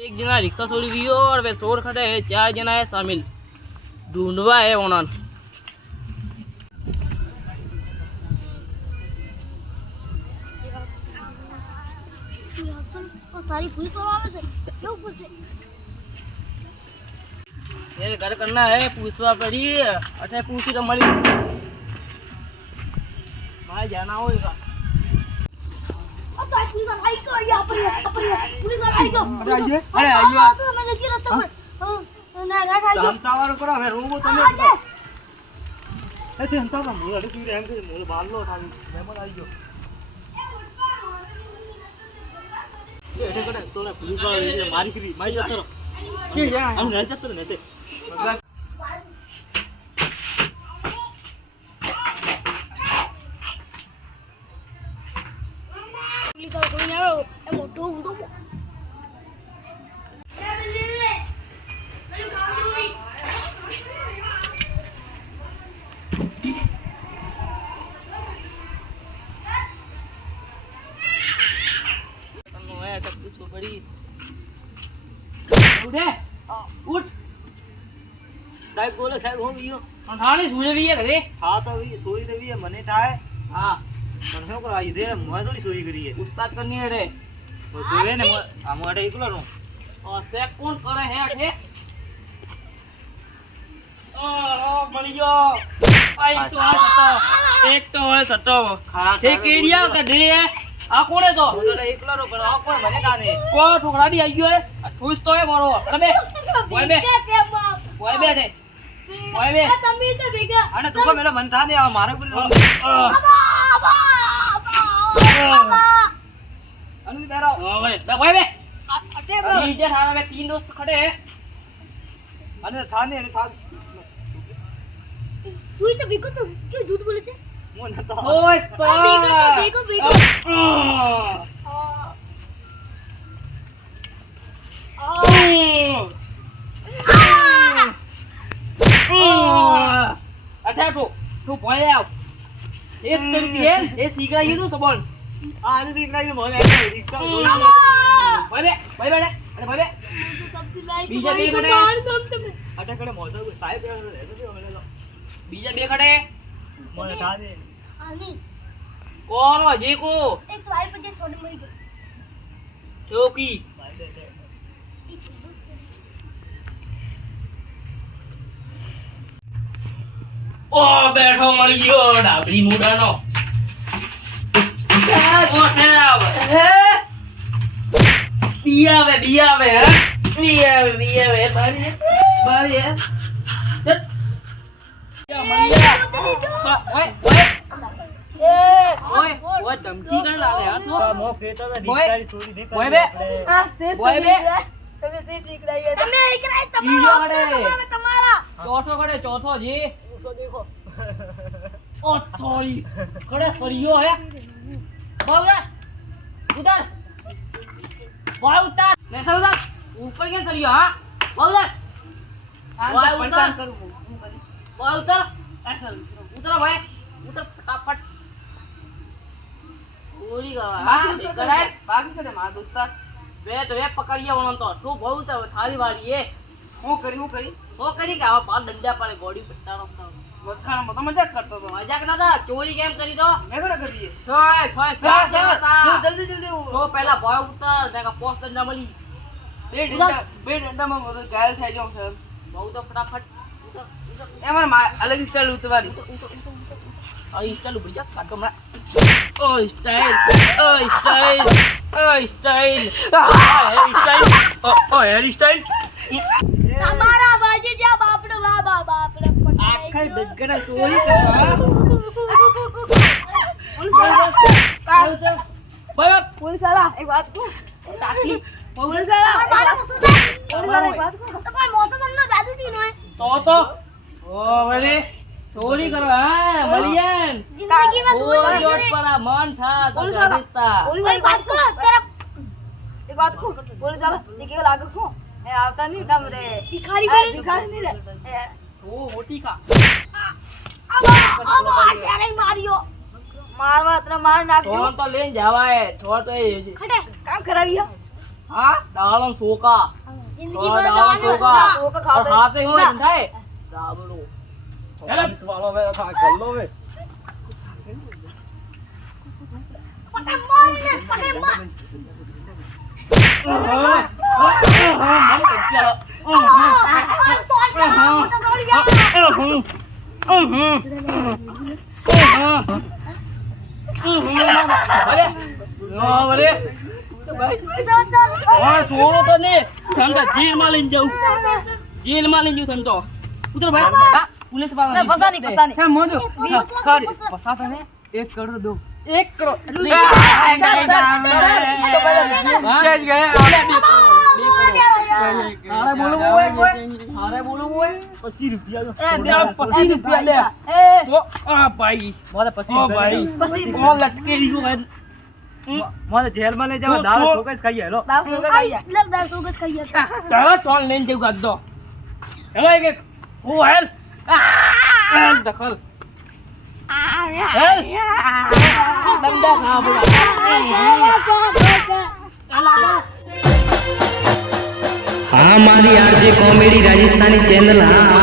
एक जना रिक्शा छोड़ी हुई हो और वे शोर खड़े है, 4 जना है शामिल, ढूंढवा है उन्होंने। सारी पुलिस वाला आवे थे क्यों पूछे ये घर करना है पूछवा पड़ी अठे पूछी तो मरी भाई जाना होगा। अब तो पुलिस वाला आई को यहाँ पर पुलिस वाला आई को अरे आइए तो मैंने किया रास्ते पर ना ना तो हम टावर पर है रूम तो नहीं ऐसे हम तो मुझे अरे तू रैंक के मुझे बाल लो था मेमोर आई जो ये एटे कड़े तो ना पुलिस वाला मारी करी माई जाता रहो ठीक है हम नहीं जाते ना ऐसे पुलिस वाला कोई नहीं आया ये मोटो उधर उठ साहब बोले साहब हो गयो थाने सुने भी है घरे हां तो ये सोई देवी है मने थाए हां मनहो को आई दे मैं थोड़ी चोरी करी है उस्ताद करनी है रे तो तोरे ने हम अटे एकलो नु और से कौन करे है अटे ओ मलियो आई तो एक तो है सतो एक एरिया का दे है आ कोण है तो एकलो रो पर आ कोण मने काने को ठोकराडी आई गयो है खुश तो है मारो अरे ओए बे ओए बेटे ओए बे तमी तो बेगा अरे तू को मेरा मन था ने मारे बोल अनु बेरो ओए ओए बे अटे नीचे थाना में 3 दोस्त खड़े हैं अरे थाने अरे था तू तो बेको तो क्यों झूठ बोले थे मन तो ओए बेको बेको अच्छा तू भोय आव एक कर दिए ये सीख रही तू सबन आने सीख रही भोय आव रिक्शा भोय बे भोय बेटा अरे भोय बे बीजा बे खड़े अटे खड़े मौसा साहेब ऐसे भी होने लो बीजा बे खड़े मोने था दे आनी कौन हो जी को एक भाई पे जे छोड़ मई गई चौकी ओ बैठो मलियो डाबली मुडानो ओ चलाव बिया वे बारी है चल क्या मलिया ओए धमकी कर लाले यार तू मो फेटा दा डिक्सारी सोरी देख ओए बे तमे से सीख रही है तमे एक राय तुम्हारा चौथो जी उसको देखो ओ थोड़ी खड़े सरियो है बाबू उधर बाबू उतर मैं सब उधर ऊपर के सरियो हां बाबू उधर परेशान करूं बाबू उतर उतर भाई उतर फटाफट ओरी गवा हां करे बाकी करे मार दोस्ता वे तो वे पकड़िए उन तो बहुत थारी वाली है હું કરી કે આવા પાલ ડંડા પાડે ગોડી પટ્ટાનો મજાક મત મજાક કરતો તો મજાક ના था ચોરી કેમ કરી તો મે કોને કરી છોય જલ્દી તો પહેલા ભોય ઉતર 내가 પોસ્ટ ડંડા મળી બે ડંડા માં બધો ઘાયલ થઈ જાવ સર બહુ તો ફટાફટ એમાં અલગ સ્ટાઈલ ઉતરવાની આ સ્ટાઈલ ઉભરી જા કાટો મરા ઓ સ્ટાઈલ હેર સ્ટાઈલ તમારા બાજુ જા બાપડો બાપડો આખા ડગડા ચોરી કરવા पुलिस वाला एक बात को તાકલી पुलिस वाला एक बात को तो पर मौसम તમને દાદુ દી નો તો ઓ ભલે ચોરી કરવા હા મલિયન जिंदगी में ચોરી જોત પડા મન થા તો रिश्ता पुलिस वाली बात को तेरा एक बात को पुलिस वाला देखिए लागू को ए आता नहीं दम रे भिखारी नहीं रे ओ मोटी का अब अरे मारियो मारवा इतना मार नाख छोड़ तो लेन जावा है छोड़ तो ये खड़े काम कराविया હા દાળમ ચોકા જિંદગી દાળમ દાળ ચોકા ચોકા ખાવ તો ખાતે હોય ના. થાય રાબડો પોલીસ વાળો હવે આ ગલ્લો હવે જેલમાં લઈને જવું તને તો ઉતર ભાઈ હા, પોલીસ વાળા પસાની પસાની છે મોજો સોરી પસા તને 1 કરોડ દો 1 કરોડ હારે બોલવું હોય કોઈ હારે બોલવું હોય 25 રૂપિયા તો એ બે 25 રૂપિયા લે એ તો આ ભાઈ મારે 25 ઓ ભાઈ પછી ઓ લટકેરી ગયો ભાઈ મારે જેલમાં લઈ જવા દાળ ચોકસ ખાઈએ હેલો દાળ ચોકા ખાઈ જા તારા ટોલ લઈને જવું ગાદો હેલો એક હું હેલ હેલ દખલ હેલ દંડા ખા બોલા हाँ हमारी आरजे कॉमेडी राजस्थानी चैनल हाँ